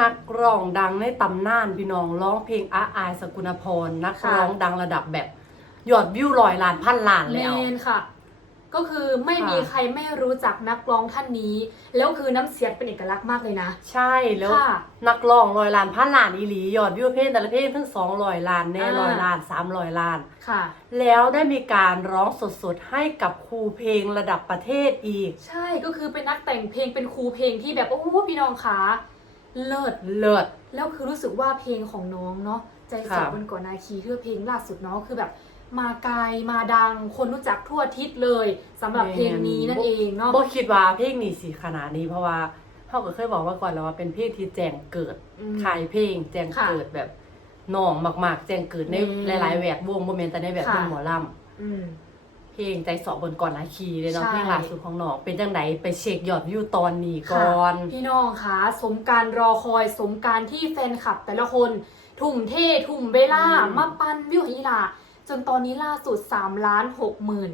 นักร้องดังในตำนานพี่น้องร้องเพลงอาอายสกุณพรนักค่ะ ร้องดังระดับแบบยอดวิวร้อยล้านพันล้านแมแล้ว นค่ะ ก็คือไม่ค่ะมีใครไม่รู้จักนักร้องท่านนี้ แล้วคือน้ำเสียงเป็นเอกลักษณ์มากเลยนะ ใช่แล้ว ค่ะ นักร้องร้อยล้านพันล้านอีหลียอดวิวเพลงแต่ละเพลงทั้งสองร้อยล้านแน่อ่า ร้อยล้านสามร้อยล้าน ค่ะ แล้วได้มีการร้องสดๆให้กับครูเพลงระดับประเทศอีก ใช่ก็คือเป็นนักแต่งเพลงเป็นครูเพลงที่แบบโอ้โหพี่น้องขา เลิศเลิศแล้วคือรู้สึกว่าเพลงของน้องเนาะใจสค่ะอบบนก่อนนาคีที่ว่าเพลงล่าสุดเนาะคือแบบ มาไกลมาดัง คนรู้จักทั่วทิศเลยสำหรับเพลงนี้นั่นเองเนาะบ่คิดว่าเพลงนี้สิขนาดนี้เพราะว่าเขาก็เคยบอกว่าก่อนแล้วว่าเป็นเพลงที่แจ้งเกิดอืมขายเพลง แจ้งค่ะเกิดแบบน้องมาก ๆ แจ้งเกิดในอืมหลาย ๆ แวดวงบ่แม่นแต่ในแวดวงค่ะหมอลอืมำเพ ลงใจสอบบนก่อนนาคีเลยเนาะใช่ เพลงล่าสุดของน้องเป็นจังไดไปเช็คยอดวิวตอนนี้ก่ค่ะอนพี่น้องคะสมการรอคอยสมการที่แฟนคลับแต่ละคน ทุ่มเททุ่มเวลา อืม มาปันวิวให้อีหลาจนตอนนี้ล่าสุด3ล้าน6หมื่น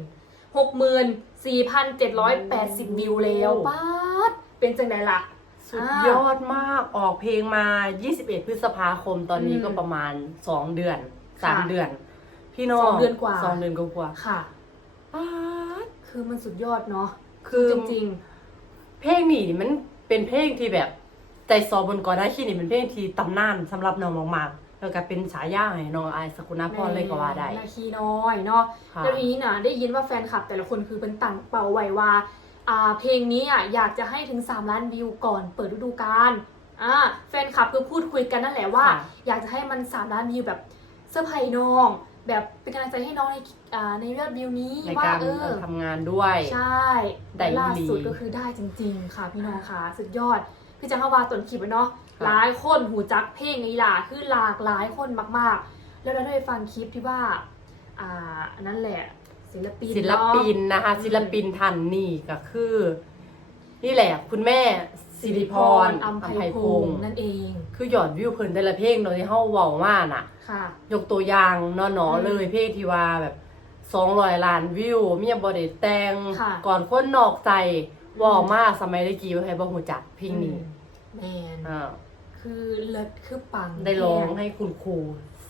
หกหมื่นสี่พันเจ็ดร้อยแปดสิบวิวแล้วป๊าดเป็นจังไดล่ะ สุดยอดมากออกเพลงมา 21 พฤษภาคมตอนนี้อืมก็ประมาณ 2 เดือน ค่ะ3 เดือน พี่น้องสองเดือนกว่า สองเดือนกว่าค่ะๆ ป๊าดคือมันสุดยอดเนาะคือจริงเพลงนี้มันเป็นเพลงที่แบบใจซอบนกอได้ขี้นี่เป็นเพลงที่ตำนานสำหรับน้องมากๆแล้วก็เป็นฉายาให้น้องอายสกุณาๆพรเลยก็ว่าได้นาคีน้อยเนาะค่ะ แล้วทีนี้นะได้ยินว่าแฟนคลับแต่ละคนคือเป็นต่างเป่าไว้ว่าอ่า เพลงนี้อะอยากจะให้ถึง 3 ล้านวิวก่อนเปิดฤดูกาลอ่าแฟนคลับคือพูดคุยกันนั่นแหละว่า ค่ะ อยากจะให้มัน 3 ล้านวิวแบบเสื้อร์ไผ่น้อง แบบเป็นกำลังใจให้น้องในอ่าในยอดวิวนี้ในว่าการเออทำงานด้วย ใช่ได้แต่ล่าสุดดีก็คือได้จริง ๆ ค่ะพี่น้องค่ะสุดยอดพี่จังฮาวาต้นคลิปอะเนาะค่ะหลายคนหูจักเพลงนี้ล่ะคือหลากหลายคนมากๆ แล้วเราได้ฟังคลิปที่ว่าอ่าอันนั้นแหละศิลปินศิลปินเา นะคะอืมศิลปินท่านนี่ก็คือ นี่แหละ คุณแม่ สิริพรอัมอัไพมไพพพงงศ์ศ์นั่นเอง คือยอดวิวเพิ่นแต่ละเพลงโดยที่เฮาเว้ามาน่ะ ค่ะ ยกตัวอย่างเนาะอืมๆเลยเพลงที่ว่าแบบ200ล้านวิว เมียบ่ได้แต่งค่ะ ก่อนคนนอกใจเว้ามาสมัยตะกี้ว่าให้บ่ฮู้จักเพลงนี้แมนอ่าคือเลิศคือปังได้ร้องแน่ให้คุณครู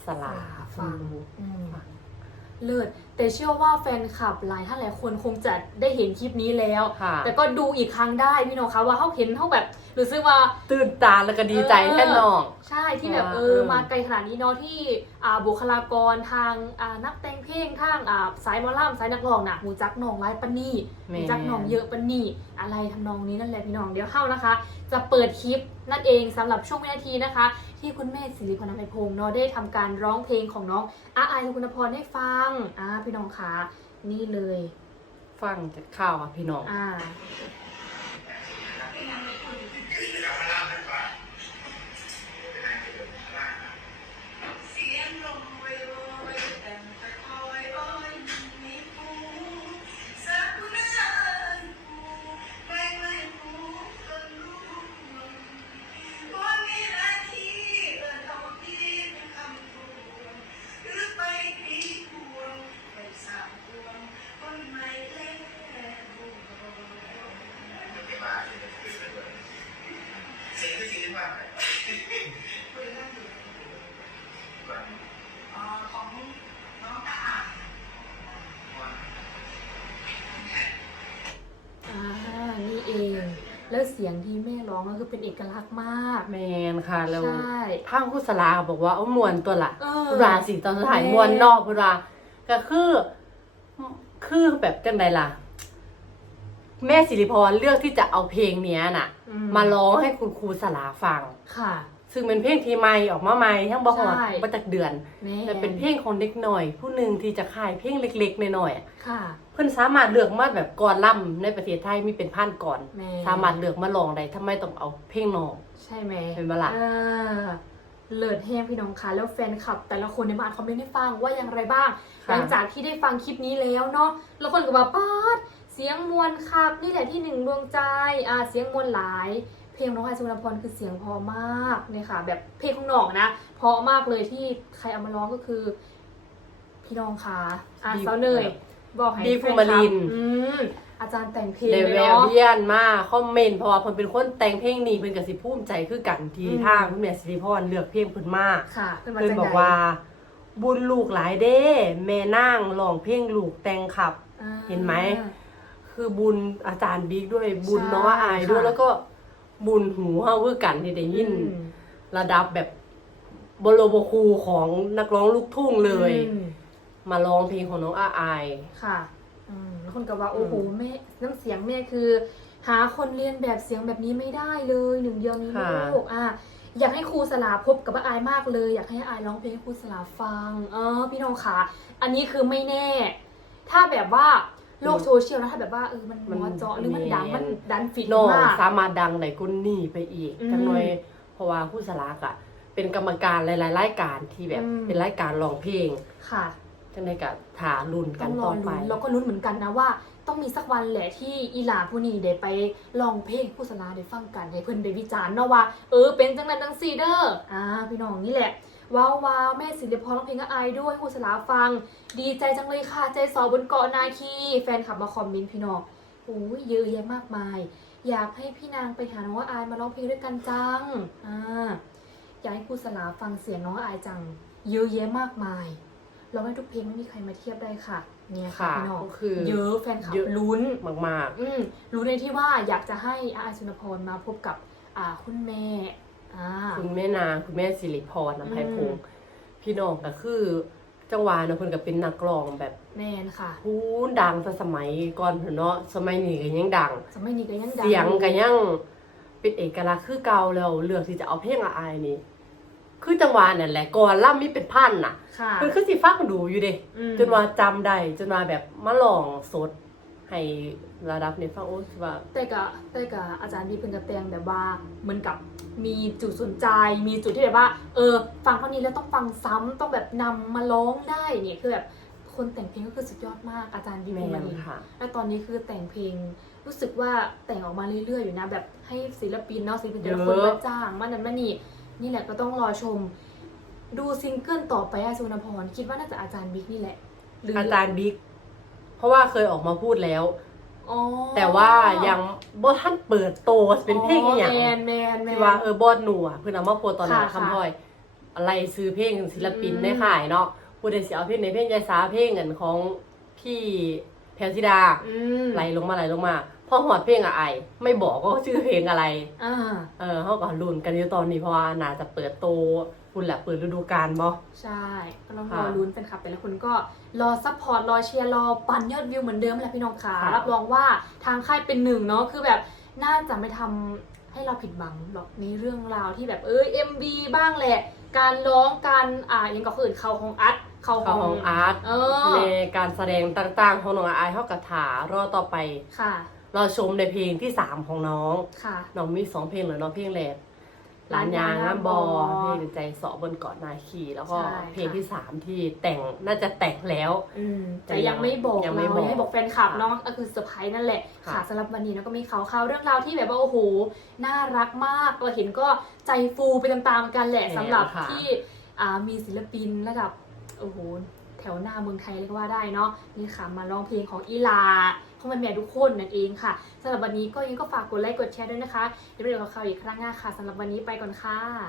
สลาฟังดูอืมฟัง เลิศแต่เชื่อว่าแฟนคลับหลายท่านหลายคนคงจะได้เห็นคลิปนี้แล้ว ค่ะ แต่ก็ดูอีกครั้งได้พี่น้องคะว่าเขาเห็นเขาแบบ รู้สึกว่า ตื่นตาแล้วก็ดีใจแท่น้อง ใช่ที่แบบว่าเอเอออมาไกลขนาดนี้เนาะที่อ่าบุคลากรทางอ่านักแต่งเพลงทางอ่าสายหมอลล่ำสายนักร้องน่ะหูจักน้องไร้ปานนี่แม่ หูจักน้องเยอะปานนี่อะไรทำนองนี้นั่นแหละพี่น้องเดี๋ยวเข้านะคะ จะเปิดคลิปนั่นเองสำหรับช่วงวินาทีนะคะ ที่คุณแม่สิริพรนำไพพงศ์เนาะได้ทำการร้องเพลงของน้องอาไอายคุณพรให้ฟังอ่าพี่น้องคะนี่เลย ฟังจากข่าวอะพี่น้อง อ่า เสียงที่แม่ร้องก็คือเป็นเอกลักษณ์มาก แมนค่ะแล้วใช่ พังคุสลาบอกว่าเอามวนตัวละเออราสิตอนสุดท้ายแม่ มวนนอกพุราก็คือ คือแบบจังไดล่ะ แม่สิริพรเลือกที่จะเอาเพลงเนี้ยน่ะ อืมาร้องให้คุณครูสลาฟัง ค่ะ ซึ่งเป็นเพลงที่ใหม่ออกมาใหม่ทั้งบ่ฮอดใช่ บ่จักเดือน แม่แต่เป็นเพลงของเด็กหน่อย ผู้หนึ่งที่จะขายเพลงเล็กๆหน่อยๆอะค่ะ เพิ่นสามารถเลือกมาแบบก่อนล่ำในประเทศไทยมีเป็นพันก่อน แม่ สามารถเลือกมาลองได้ทำไมต้องเอาเพลงน้อง ใช่ไหมเป็นปะล่ะอ่าเลิศแห้งพี่น้องคะแล้วแฟนคลับ แต่ละคนในยมาอ่านคอมเมนต์ให้ฟังว่าอย่างไรบ้าง หลังจากที่ได้ฟังคลิปนี้แล้วเนาะแล้วคนก็ว่าป๊าดเสียงมวลครับนี่แหละที่หนึ่งดวงใจอ่าเสียงมวลหลาย เพลงน้องไฮสุวรรณพรคือเสียงเพอมากเนี่ยค่ะแบบเพลงของน้องนะเพราะมากเลยที่ใครเอามาร้องก็คือ พี่น้องคะอะดีสาวเนยบอกให้ดีแฟภูนมิคลัลิบนอืมอาจารย์แต่งเพลงเดเลยแววเนาะเบียนมาคอมเมนต์เพราะว่าเพิ่นเป็นคนแต่งเพลงนี้เพิ่นก็สิภูมิใจคือกันที่อืม ทางคุณแม่สิริพรเลือกเพลงเพิ่นมาค่ะขึ้นมาเพิ่นจังบอกใดว่า บุญลูกหลายเด้แม่นางร้องเพลงลูกแต่งขับ อ่า เห็นไหม คือบุญอาจารย์บิ๊กด้วยบุญใช่น้องอายด้วยค่ะ แล้วก็ บุญหูเฮาคือกันที่ได้ยินอืมระดับแบบบรมครูของนักร้องลูกทุ่งเลยอืมมาร้องเพลงของน้องอาอาย ค่ะอืมแล้วคนก็ว่าโอ้โหแม่น้ำเสียงแม่คือ หาคนเรียนแบบเสียงแบบนี้ไม่ได้เลยหนึ่งเดียวนี้ค่ะลูกอะอยากให้ครูสลาพบกับป้าอายมากเลย อยากให้อายร้องเพลงให้ครูสลาฟัง เออ พี่น้องขาอันนี้คือไม่แน่ ถ้าแบบว่า โลกโซเชียลนะถ้าแบบว่าเออมันมันมอเจาะหรือมันดังแมนมันดันฟิตน้องมาก สามารถดังในกุนนี่ไปอีกอืมจังหน่อยเพราะว่าผู้สลากอะเป็นกรรมการหลายๆรายการที่แบบอืม เป็นรายการร้องเพลงค่ะจังไดกับถารุ่นกัต้อนงรต่ออไป ลุ้นแล้วก็ลุ้นเหมือนกันนะว่า ต้องมีสักวันแหละที่อีหลาผู้นี้ได้ไปลองเพลงผู้สลาได้ฟังกันให้เพิ่นได้วิจารณ์เนาะว่า เออเป็นจังนั้นจังซีเดอร์อ่าพี่น้องนี่แหละ ว้าวว้าวแม่ศิลปพรร้องเพลงกับไอายด้วยให้ผู้สลาฟัง ดีใจจังเลยค่ะ ใจสอบนเกาะนาคี แฟนคลับมาคอมเมนต์พี่น้องโอ้ยเยอะแยะมากมาย อยากให้พี่นางไปหาน้องอายมาร้องเพลงด้วยกันจังอ่าอยากให้ผู้สลาฟังเสียงน้องอายจัง เยอะแยะมากมายร้องได้ทุกเพลงไม่มีใครมาเทียบได้ค่ะ เนี่ยค่ะค่ะพี่น้องก็คือเยอะแฟนคลับเยอะ ลุ้น มาก อืมรู้ในที่ว่าอยากจะให้อาอายสุนพรมาพบกับอ่าคุณแม่อ่าๆ คุณแม่นางคุณแม่สิริพรอืนำมไพพงศ์พี่น้องก็คือ จังหวะเนาะเพิ่นก็เป็นนักร้องแบบแมนค่ะพูนดังแต่สมัยก่อนเพิ่นเนาะสมัยนี้ก็ยังดัง สมัยนี้ก็ยังดังเสียงก็ยังเป็นเอกลักษณ์คือเก่าแล้วเลือกที่จะเอาเพลงอาอายนี่คือจังหวะนั่นแหละก่อนล่ำมีเป็นพันน่ะค่ะเพิ่นคือสิฟังดูอยู่เด้อืมจนว่าจำได้จนว่าแบบมาลองสดให้ระดับนี้ฟังโอ้สิว่าแต่กะแต่กะอาจารย์ดีเพิ่นกระแตงแบบว่าเหมือนกับ มีจุดสนใจ มีจุดที่แบบว่า เออ ฟังเท่านี้แล้วต้องฟังซ้ำต้องแบบนำมาร้องได้เนี่ยคือแบบคนแต่งเพลงก็คือสุดยอดมากอาจารย์ดีแม่เพิ่นนเองค่ะแล้วตอนนี้คือแต่งเพลงรู้สึกว่าแต่งออกมาเรื่อยๆอยู่นะ แบบให้ศิลปินเนาะศิลปินแต่ละคนเยอะมาจ้างมานั้นมานี่นี่แหละก็ต้องรอชม ดูซิงเกิลต่อไปอาสุวรรณพรคิดว่าน่าจะอาจารย์บิ๊กนี่แหละหรืออาอาจารย์บิ๊กเพราะว่าเคยออกมาพูดแล้ว อ๋อแต่ว่ายังบ่ทันเปิดโตว่าเป็นเพลงอหย่างแมนแมนแมน ที่ว่าเออบอดหนูอะเพิ่นเอามาโพสต์ตอนนั้นค่ะ คำพ่อยอะไรซื้อเพลงศิลปินอืมได้ขายเนาะผู้ใดสิเอาเพลงในเพลงยายสาเพลงกันของพี่แพรวธิดา อืมไหลลงมาไหลลงมาพอหอดเพลงอะไอไม่บอกว่าชื่อเพลงอะไร อ่า เออเขาก็ลุ้นกันอยู่ตอนนี้เพราะว่าน่าจะเปิดโต คุณแหละเปิดฤดูกาลบ่ใช่ ก็ต้องรค่ะอลุ้นแฟนคลับแต่ละคนก็รอซัพพอร์ตรอเชียร์รอปั่นยอดวิวเหมือนเดิมแหละพี่น้องขาค่ะรับรองว่าทางค่ายเป็นหนึ่งเนาะคือแบบน่าจะไม่ทำให้เราผิดหวังหรอกในเรื่องราวที่แบบเอ้ย MV บ้างแหละ การร้องการอ่ายังก็คือเขาของอัดเขาขเขาองของอาร์ตเออในการแสดงต่างๆของน้องไอายเขากระถารอต่อไปค่ะรอชมในเพลงที่สามของน้อง ค่ะ น้องมีสองเพลงเหรอเน้องเพลงแรก หลานยางงามบอเพลงใจเสอบนเกาะนาคี แล้วก็ใช่ค่ะ เพลงที่สามที่แต่งน่าจะแต่งแล้ว อืมแต่ยังไม่บอกยังเราไม่บอกยังไม่บอกแฟนคลับเนาะก็คือเซอร์ไพรส์นั่นแหละค่ะค่ะสำหรับวันนี้เนาะก็มีข่าวข่าวเรื่องราวที่แบบว่าโอ้โหน่ารักมากเราเห็นก็ใจฟูไปตามๆกันแหละสำหรับที่อ่ามีศิลปินระดับโอ้โหแถวหน้าเมืองไทยเลยก็ว่าได้เนาะนี่ค่ะมาร้องเพลงของอีลา ขอแม่ทุกคนนั่นเองค่ะสำหรับวันนี้ก็ยังก็ฝากกดไลค์กดแชร์ด้วยนะคะเดี๋ยวไปเจอกับข่าวอีกครั้งหน้าค่ะสำหรับวันนี้ไปก่อนค่ะ